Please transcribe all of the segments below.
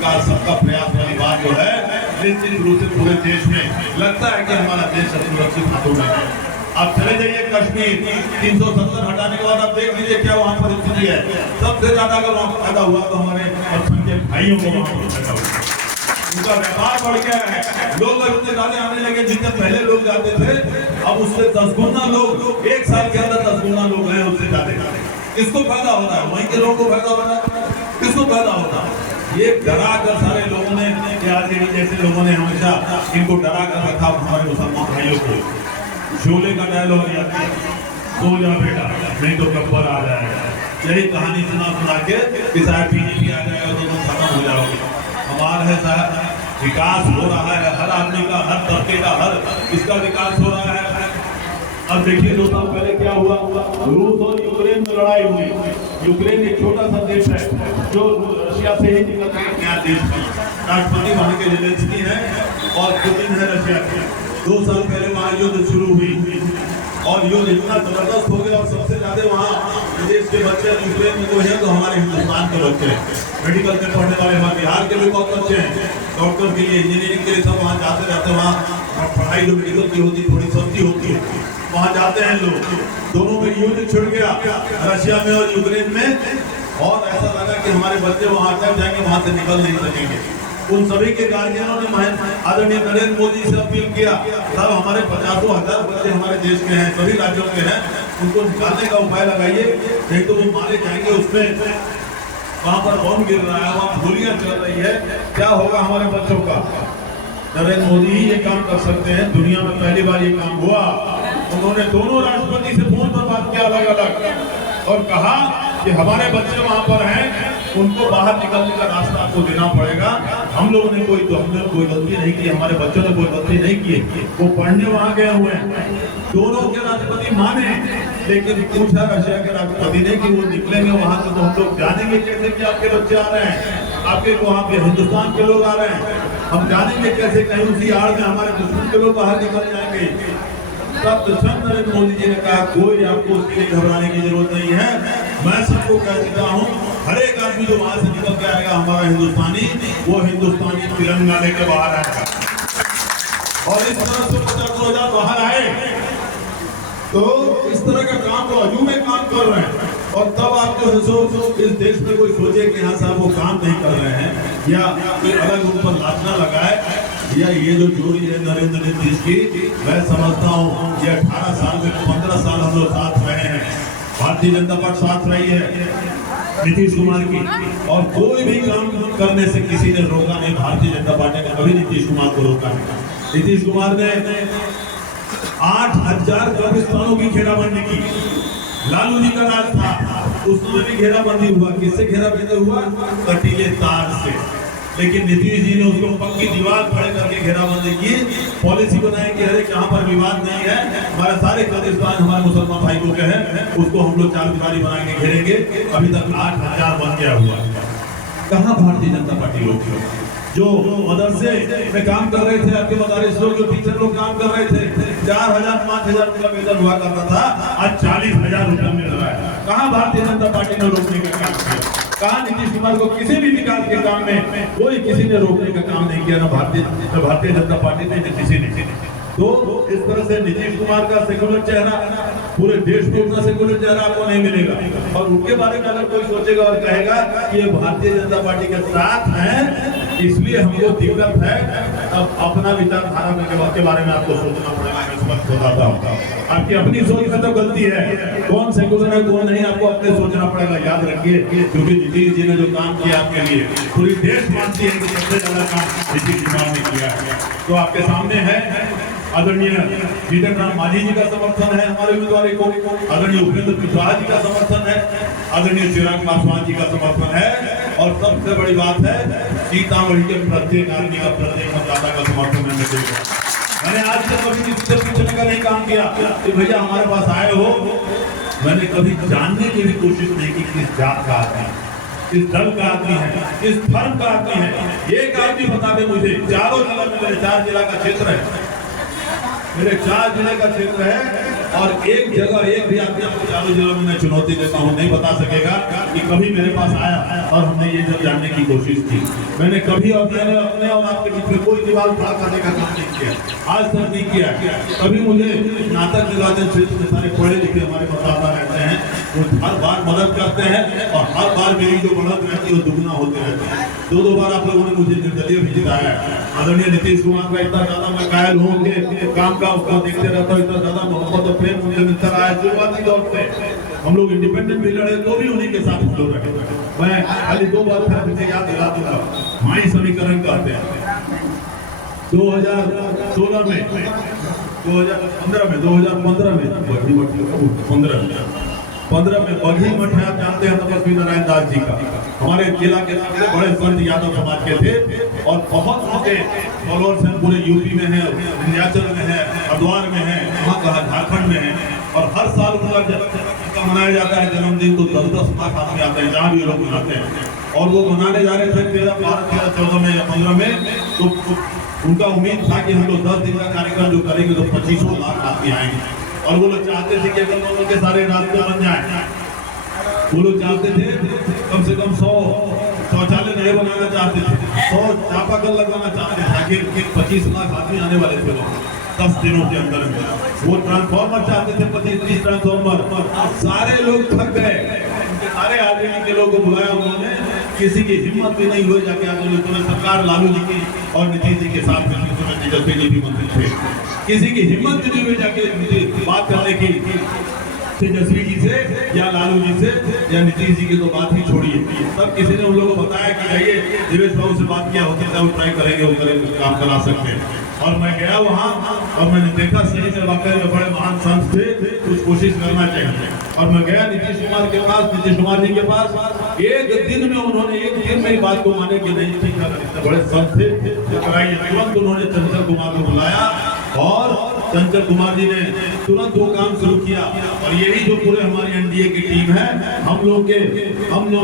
विकास, सबका प्रयास वाली बात जो है निश्चित रूप से पूरे देश में लगता है कि हमारा देश सुरक्षित हाथों में है। आप चले जाइए कश्मीर, 370 हटाने के बाद आप देख लीजिए क्या वहाँ पर स्थिति है। सबसे ज्यादा अगर वहाँ फायदा हुआ तो हमारे अल्पसंख्यक भाइयों को वहाँ पर फायदा हुआ, उनका व्यापार बढ़ गया है। लोग उतने ज्यादा आने लगे, जितने पहले लोग जाते थे अब उससे 10 गुना लोग, एक साल के अंदर 10 गुना लोग हैं उससे ज्यादा। किसको फायदा हो रहा है? वहीं के लोगों को फायदा हो रहा है। किसको फायदा होता है? ये डरा कर सारे लोगों ने, आरजेडी जैसे लोगों ने हमेशा इनको डरा कर रखा हमारे मुसलमान भाइयों को। शोले का डायलॉग याद है, सो जा बेटा नहीं तो गब्बर आ जाएगा। यही कहानी सुना के कि साहब बीजेपी आ जाएगा तो तुम खत्म हो जाओगे। हमारा है साहब, विकास हो रहा है, हर आदमी का, हर तबके का, हर इसका विकास हो रहा है। अब देखिए 2 साल पहले क्या हुआ, रूस और यूक्रेन में लड़ाई हुई। यूक्रेन एक छोटा सा देश है जो रशिया से ही निकल कर नया देश है। राष्ट्रपति वहां के ज़ेलेंस्की है और पुतिन है रशिया के। 2 साल पहले वहां युद्ध शुरू हुई और युद्ध इतना जबरदस्त हो गया और सबसे ज्यादा वहाँ विदेश के बच्चे यूक्रेन में जो है तो हमारे हिंदुस्तान के बच्चे हैं। मेडिकल में पढ़ने वाले हमारे बिहार के भी बहुत बच्चे हैं, डॉक्टर के लिए, इंजीनियरिंग के लिए सब वहाँ जाते रहते। वहाँ पढ़ाई जो मेडिकल की होती थोड़ी सस्ती होती है, वहाँ जाते हैं लोग। दोनों में युद्ध छिड़ गया रशिया में और यूक्रेन में, और ऐसा लगा कि हमारे बच्चे वहाँ अटक जाएंगे, वहाँ से निकल नहीं सकेंगे। उन सभी के गार्जियनों ने आदरणीय नरेंद्र मोदी से अपील किया, साहब हमारे 50,000 बच्चे हमारे देश के हैं, सभी राज्यों के हैं, उनको निकालने का उपाय लगाइए, नहीं तो वो मारे जाएंगे। उसमें वहाँ पर बम गिर रहा है, वहाँ गोलियां चल रही है, क्या होगा हमारे बच्चों का? नरेंद्र मोदी ही ये काम कर सकते हैं। दुनिया में पहली बार ये काम हुआ। उन्होंने दोनों राष्ट्रपति से फोन पर बात किया अलग अलग और कहा कि हमारे बच्चे वहां पर हैं, उनको बाहर निकलने का रास्ता आपको देना पड़ेगा। हम लोगों ने कोई गलती नहीं की, हमारे बच्चों ने कोई गलती नहीं की, वो पढ़ने वहां गए हुए हैं। दोनों के राष्ट्रपति माने, लेकिन पूछा रशिया के राष्ट्रपति ने कि वो निकलेंगे वहां से तो हम लोग जानेंगे कैसे कि आपके बच्चे आ रहे हैं, आपके वहां पे हिंदुस्तान के लोग आ रहे हैं, हम जानेंगे कैसे? कहीं उसी आड़ में हमारे दुश्मन के लोग बाहर निकल जाएंगे। तब नरेंद्र मोदी जी ने कहा कोई आपको उसके लिए घबराने की जरूरत नहीं है। मैं सबको कह देता हूँ, हर एक आदमी जो वहां से निकल के आएगा हमारा हिंदुस्तानी, वो हिंदुस्तानी तिरंगा लेके बाहर आएगा। और इस तरह से 50,000 बाहर आए तो इस तरह का काम तो अजूबे काम कर रहे हैं। और तब आप जो है सो इस देश में कोई सोचे कि हाँ साहब वो काम नहीं कर रहे हैं या कोई अलग उन पर लादना लगाए, या ये जो जोड़ी है नरेंद्र नीतीश की, मैं समझता हूँ ये 18 साल में 15 साल हम लोग साथ रहे हैं, भारतीय जनता पार्टी साथ रही है नीतीश कुमार की, और कोई भी काम करने से किसी ने रोका नहीं। भारतीय जनता पार्टी ने कभी नीतीश कुमार को रोका नहीं। नीतीश कुमार ने 8,000 कब्रिस्तानों की घेराबंदी की। लालू जी का राज था, उसमें भी घेराबंदी हुआ। किससे घेराबंदी हुआ? कटीले तार से। लेकिन नीतीश जी ने उसको पक्की दीवार खड़े करके घेराबंदी की, पॉलिसी बनाई कि अरे जहाँ पर विवाद नहीं है, हमारे सारे कब्रिस्तान हमारे मुसलमान भाई को कहे, उसको हम लोग 4 दीवारी बना के घेरेंगे। अभी तक 8,000 बन गया हुआ। कहाँ भारतीय जनता पार्टी लोग जो मदरसे में काम कर रहे थे, आपके मदारिस लोग जो टीचर लोग काम कर रहे थे, 4,000 5,000 रुपया वेतन हुआ करता था, आज 40,000 रुपया मिल रहा है। कहाँ भारतीय जनता पार्टी ने रोकने का काम किया? कहाँ नीतीश कुमार को किसी भी विकास के काम में कोई किसी ने रोकने का काम नहीं किया, ना भारतीय जनता पार्टी ने, न किसी ने। तो इस तरह से नीतीश कुमार का सेकुलर चेहरा पूरे देश को उतना सेकुलर चेहरा आपको नहीं मिलेगा। और उनके बारे में अगर कोई सोचेगा और कहेगा कि ये भारतीय जनता पार्टी के साथ हैं इसलिए हमको दिक्कत है, अब अपना विचारधारा के बारे में आपको सोचना पड़ेगा। मैं स्पष्ट बताता हूँ, आपकी अपनी सोच में तो गलती है, कौन सेकुलर है कौन नहीं आपको अपने सोचना पड़ेगा। याद रखिए, क्योंकि नीतीश जी ने जो काम किया आपके लिए, पूरी देश मानती है कि सबसे ज्यादा काम नीतीश कुमार ने किया है। तो आपके सामने है आदरणीय जीतन राम मांझी जी का समर्थन है हमारे उम्मीदवार को, आदरणीय उपेंद्र कुशवाहा जी का समर्थन है, आदरणीय चिराग पासवान जी का समर्थन है, और सबसे बड़ी बात है सीतामढ़ी के प्रत्येक आदमी का, प्रत्येक मतदाता का समर्थन मैंने देखा। मैंने आज तक कभी किसी से पूछने का नहीं काम किया कि भैया हमारे पास आए हो। मैंने कभी जानने की भी कोशिश नहीं की किस जात का आदमी, किस दल का आदमी है, किस धर्म का आदमी है। एक आदमी बता दे मुझे, चारों जिला में, मेरे 4 जिला का क्षेत्र है, मेरे 4 जिले का क्षेत्र है, और एक जगह एक भी आदमी आपको चारों जिलों में मैं चुनौती देता हूँ नहीं बता सकेगा कि कभी मेरे पास आया और हमने ये जब जानने की कोशिश की। मैंने कभी अपने और आपके बीच में कोई दीवार खड़ा करने का काम नहीं किया, आज तक नहीं किया। कभी मुझे नाटक दिलाते क्षेत्र में सारे पढ़े लिखे हमारे मतदाता रहते हैं, वो हर बार मदद करते हैं और हर बार मेरी जो मदद रहती है वो दुगना होते रहते हैं। दो बार आप लोगों ने मुझे निर्दलीय भी जिताया। आदरणीय नीतीश कुमार का इतना ज्यादा मैं कायल हूँ कि काम का उसका देखते रहता हूँ, इतना ज्यादा मोहब्बत और प्रेम मुझे मिलता रहा है। शुरुआती दौर से हम लोग इंडिपेंडेंट भी लड़े तो भी उन्हीं के साथ हम लोग रहे। मैं खाली 2 बार फिर मुझे याद दिला दूंगा, माई समीकरण कहते हैं 2016 में 2015 में बघी मठ आप जानते हैं तपस्वी नारायण दास जी का, हमारे जिला के बड़े संत यादव समाज के थे और बहुत उनके फॉलोअर्स हैं, पूरे यूपी में है, विंध्याचल में है, हरिद्वार में है, वहाँ कहा झारखंड में है। और हर साल उनका मनाया जाता है जन्मदिन, तो 10-10 लाख आदमी आते हैं जहाँ भी लोग मनाते हैं। और वो मनाने जा रहे थे 13-14 में या 15 में, तो उनका उम्मीद था कि हम लोग 10 दिन का कार्यक्रम जो करेंगे तो 25 लाख आदमी आएंगे। और वो लोग चाहते थे कि अगर लोगों के सारे रास्ते बन जाए, वो लोग चाहते थे कम से कम 100 शौचालय नहीं बनाना चाहते थे, 100 चापाकल लगाना चाहते थे, आखिर 25 लाख आदमी आने वाले थे लोग 10 दिनों के अंदर में। वो ट्रांसफार्मर चाहते थे 25-30 ट्रांसफार्मर। सारे लोग थक गए, सारे आदमी के लोगों को बुलाया उन्होंने, किसी की हिम्मत भी नहीं हुई जाके आगे तुम्हें सरकार लालू जी की और नीतीश जी के साथ में तेजस्वी जी भी मंत्री थे, किसी की हिम्मत भी नहीं हुई जाके बात करने की तेजस्वी जी से या लालू जी से या नीतीश जी की, तो बात ही छोड़िए। तब किसी ने उन लोगों को बताया कि जाइए देवेश बाबू से बात किया होती है, वो ट्राई करेंगे, वो करेंगे, काम करा सकते हैं। और मैं गया वहाँ और मैंने देखा सही में वाकई में बड़े महान संत थे, कुछ कोशिश करना चाहिए। और मैं गया नीतीश कुमार के पास, नीतीश कुमार जी के पास, एक दिन में उन्होंने एक दिन में बात को माने कि नहीं ठीक है, इतने बड़े संत थे, तुरंत उन्होंने चंचल कुमार को बुलाया और चंचल कुमार जी ने तुरंत वो काम शुरू किया। और यही जो पूरे हमारी एनडीए की टीम है, हम लोग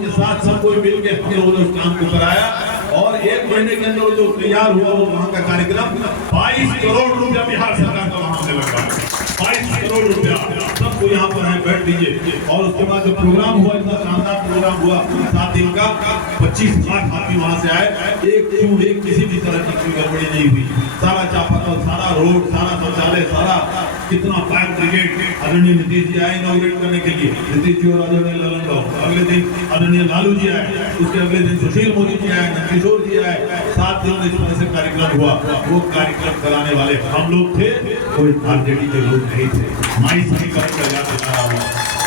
के साथ सब कोई मिल के हम लोगों ने उस काम को कराया। और 1 महीने के अंदर जो तैयार हुआ वो वहाँ का कार्यक्रम 22 करोड़ रुपया बिहार सरकार का वहाँ से लगा, 22 करोड़ रुपया। सबको यहाँ पर है, बैठ दीजिए। और उसके बाद जो प्रोग्राम हुआ, इतना शानदार प्रोग्राम हुआ 7 दिन का, 25 लाख आदमी वहाँ से आए। एक किसी भी तरह की कोई गड़बड़ी नहीं हुई, सारा चापाकल, सारा रोड, सारा शौचालय, सारा कितना फायर ब्रिगेड। आदरणीय नीतीश जी आए इनॉग्रेट करने के लिए, नीतीश जी और अगले दिन आदरणीय लालू जी आए, उसके अगले दिन सुशील मोदी जी आए, किशोर जी आए। 7 दिन इस तरह से कार्यक्रम हुआ। वो कार्यक्रम कराने वाले हम लोग थे, कोई आरजेडी के लोग नहीं थे। माई समीकरण का याद दिला रहा हूँ।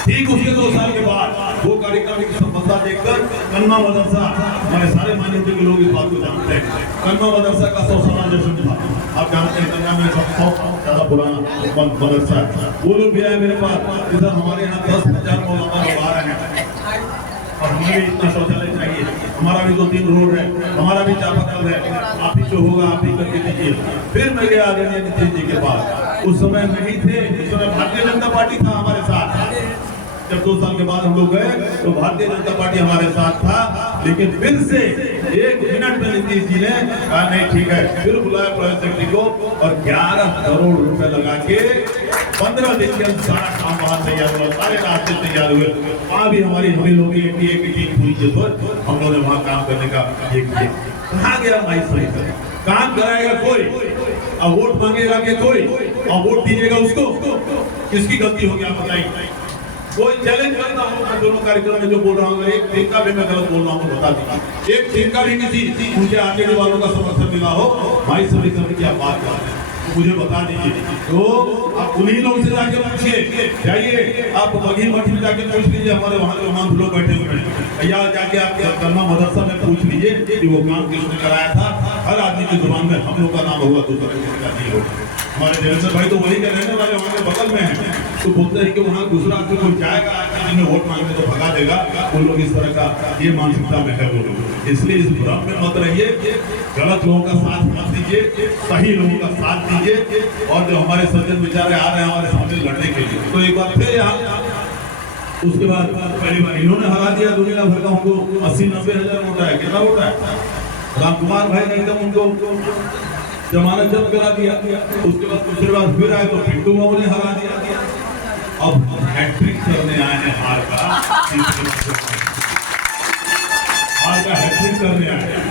ठीक उसके 2 साल के बाद वो कार्यक्रम की सफलता देखकर कन्ना मदरसा, हमारे सारे मान्यता के लोग इस बात को जानते हैं, कन्ना मदरसा का 100 साल जश्न था। आप जानते हैं कन्ना में 100 ज्यादा पुराना मदरसा है। वो लोग भी आए मेरे पास, इधर हमारे यहाँ 10,000 मौलाना लोग आ रहे हैं और हमें भी इतना शौचालय चाहिए, हमारा भी 2-3 रोड है, हमारा भी चापाकल है, आप ही जो होगा आप ही करके दीजिए। फिर मैं गया आदरणीय नीतीश जी के पास, उस समय नहीं थे, उस समय भारतीय जनता पार्टी था हमारे साथ। जब 2 साल के बाद हम लोग गए तो भारतीय जनता पार्टी हमारे साथ था, लेकिन फिर से 1 मिनट में नीतीश जी ने कहा नहीं ठीक है, फिर बुलाया प्राइवेट सेक्रेटरी को और 11 करोड़ रुपए लगा के 15 दिन के अंदर सारा काम वहां तैयार हुआ, सारे रास्ते तैयार हुए। वहां भी हमारी लोग एनडीए की टीम हुई, जिस पर हम लोगों ने वहां काम करने का एक किया। कहाँ गया भाई सही काम कराएगा कोई और वोट मांगेगा के कोई और वोट दीजिएगा उसको, किसकी गलती होगी आप बताइए। कोई चैलेंज करता हूँ मैं दोनों कार्यक्रम में जो बोल रहा हूँ, एक दिन का भी मैं गलत बोल रहा हूँ बता दीजिए, एक दिन का भी किसी उनके आगे वालों का समर्थन मिला हो, भाई सभी सभी की आप बात कर रहे हैं तो मुझे बता दीजिए। तो आप उन्हीं लोग से जाके पूछिए, जाइए आप बघी मठ में जाके पूछ लीजिए, हमारे वहाँ जो वहाँ लोग बैठे हुए हैं, या जाके आप कन्ना मदरसा में पूछ लीजिए कि वो काम किसने कराया था। हर आदमी की जुबान में हम लोग का नाम होगा, दूसरा किसी का नहीं होगा। हमारे देवेंद्र भाई तो वही के रहने वाले वहाँ के बगल में हैं, तो बोलते हैं कि वहाँ दूसरा आदमी कोई जाएगा जिन्हें वोट मांगने तो भगा देगा। वो लोग इस तरह का ये मानसिकता में है वो लोग, इसलिए इस भ्रम में मत रहिए, गलत लोगों का साथ मत दीजिए, सही लोगों का साथ दीजिए। और जो हमारे सज्जन बेचारे आ रहे हैं हमारे सामने लड़ने के लिए, तो एक बार फिर यहाँ उसके बाद पहली बार इन्होंने हरा दिया दुनिया भर का, उनको 80-90 हजार वोट है, कितना वोट है। राम कुमार भाई ने एकदम उनको जमानत जब्त करा दिया, उसके बाद दूसरी बार फिर आए तो पिंटू बाबू ने हरा दिया। अब हैट्रिक करने आए हैं हार का हैट्रिक करने आए हैं।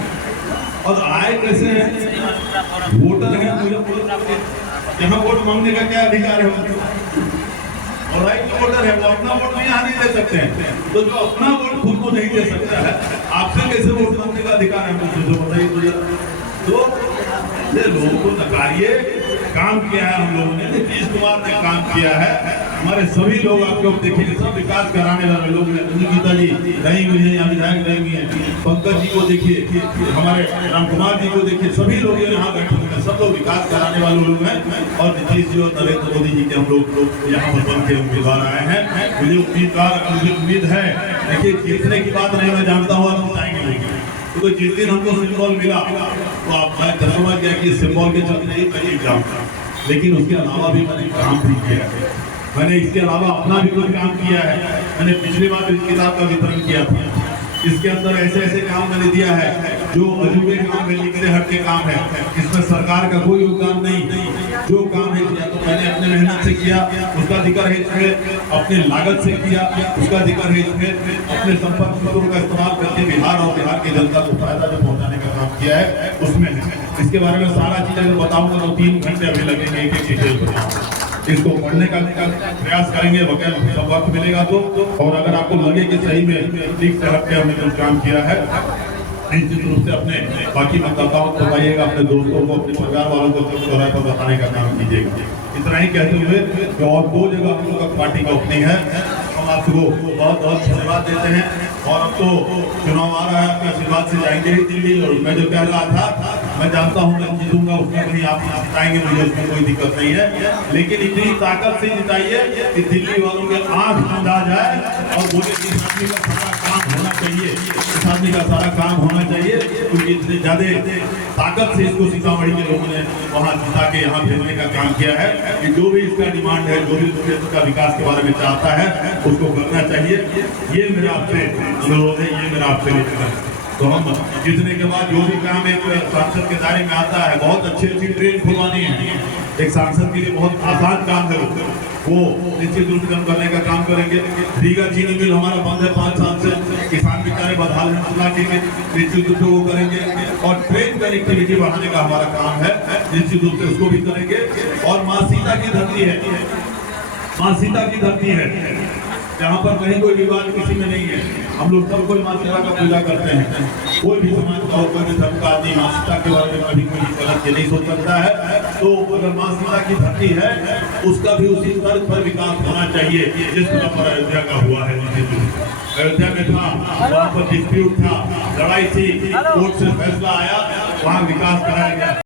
और आए कैसे हैं? वोटर है, मुझे यहाँ वोट मांगने का क्या अधिकार है? और राइट वोटर है, वो अपना वोट नहीं आने दे सकते हैं। तो जो अपना वोट खुद को नहीं दे सकता है, आपसे कैसे वोट मांगने का अधिकार है? मुझे जो बताइए मुझे। तो ये लोगों को नकारिए, काम किया है हम लोगों ने, नीतीश कुमार ने काम किया है। हमारे सभी लोग आपको देखिए, सब विकास कराने वाले लोग हैं। गीता जी रही हुई है, यहाँ विधायक रही हुई है, पंकज जी को देखिए, हमारे राम कुमार जी को देखिए, सभी लोग यहाँ बैठे हुए हैं, सब लोग विकास कराने वाले लोग हैं। और नीतीश जी और नरेंद्र मोदी जी के हम लोग यहाँ पर बन के उम्मीदवार आए हैं। मुझे उम्मीद है, देखिए जीतने की बात नहीं, मैं जानता हूँ आप बताएंगे, तो जिस दिन हमको सिंबल मिला तो आप मैं समझ गया कि सिंबल के चलते ही मैं जीत जाऊंगा। लेकिन उसके अलावा भी मैंने काम भी किया है, मैंने इसके अलावा अपना भी कुछ काम किया है। मैंने पिछली बार इस किताब का वितरण किया था, इसके अंदर ऐसे ऐसे काम मैंने दिया है जो अजूबे काम है, लिखने हट के काम है, इसमें सरकार का कोई योगदान नहीं। जो काम है किया तो मैंने अपने मेहनत से किया, उसका जिक्र है इसमें, अपने लागत से किया उसका जिक्र है इसमें, अपने संपर्क सूत्रों का इस्तेमाल करके बिहार और बिहार की जनता को फायदा जो पहुंचाने का काम किया है उसमें है। इसके बारे में सारा चीज अगर बताऊंगा तो 3 घंटे अभी लगेंगे एक एक डिटेल बताऊंगा। इसको पढ़ने का प्रयास करेंगे, वक्त मिलेगा तो। और अगर आपको लगे कि सही में ठीक से हट के हमने जो काम किया है, निश्चित रूप से अपने बाकी मतदाताओं को बताइएगा, अपने दोस्तों को, अपने परिवार वालों को चौराहे पर बताने का काम कीजिएगा। इतना ही कहते हुए और 2 जगह हम लोग का पार्टी का ओपनिंग है, हम आपको बहुत बहुत धन्यवाद देते हैं। और अब तो चुनाव आ रहा है, आपके आशीर्वाद से जाएंगे ही दिल्ली। और मैं जो कह रहा था, मैं जानता हूँ मैं जीतूंगा, उसमें कहीं आप जिताएंगे, मुझे उसमें कोई दिक्कत नहीं है। लेकिन इतनी ताकत से जिताइए कि दिल्ली वालों के आंख बंद आ जाए और बोले कि इस आदमी का सारा काम होना चाहिए, इस आदमी का सारा काम होना चाहिए। क्योंकि इतने ज्यादा ताकत से इसको सीतामढ़ी के लोगों ने वहाँ जिता के यहाँ भेजने का काम किया है कि जो भी इसका डिमांड है, जो भी क्षेत्र का विकास के बारे में चाहता है, उसको करना चाहिए। ये मेरा आपसे अनुरोध है, ये मेरा आपसे निवेदन है। तो हम जीतने के बाद जो भी काम एक सांसद के दायरे में आता है, बहुत अच्छी ट्रेन खुलवानी है, एक सांसद के लिए बहुत आसान काम है, वो निश्चित रूप से हम करने का काम करेंगे। रीगा चीनी मिल हमारा बंद है 5 साल से, किसान बेचारे बदहाल है, निश्चित रूप से वो करेंगे। और ट्रेन कनेक्टिविटी बढ़ाने का हमारा काम है, निश्चित रूप से उसको भी करेंगे। और माँ सीता की धरती है, माँ सीता की धरती है, जहाँ पर कहीं कोई विवाद किसी में नहीं है। हम लोग सब कोई माँ सीता का पूजा करते हैं, कोई भी समाज का हो, कोई भी धर्म का आदमी माँ सीता के बारे में कभी कोई गलत ये नहीं सोच सकता है। तो अगर माँ सीता की धरती है, उसका भी उसी स्तर पर विकास होना चाहिए जिस तरह पर अयोध्या का हुआ है। अयोध्या में था, वहाँ पर डिस्प्यूट था, लड़ाई थी, कोर्ट से फैसला आया, वहाँ विकास कराया गया।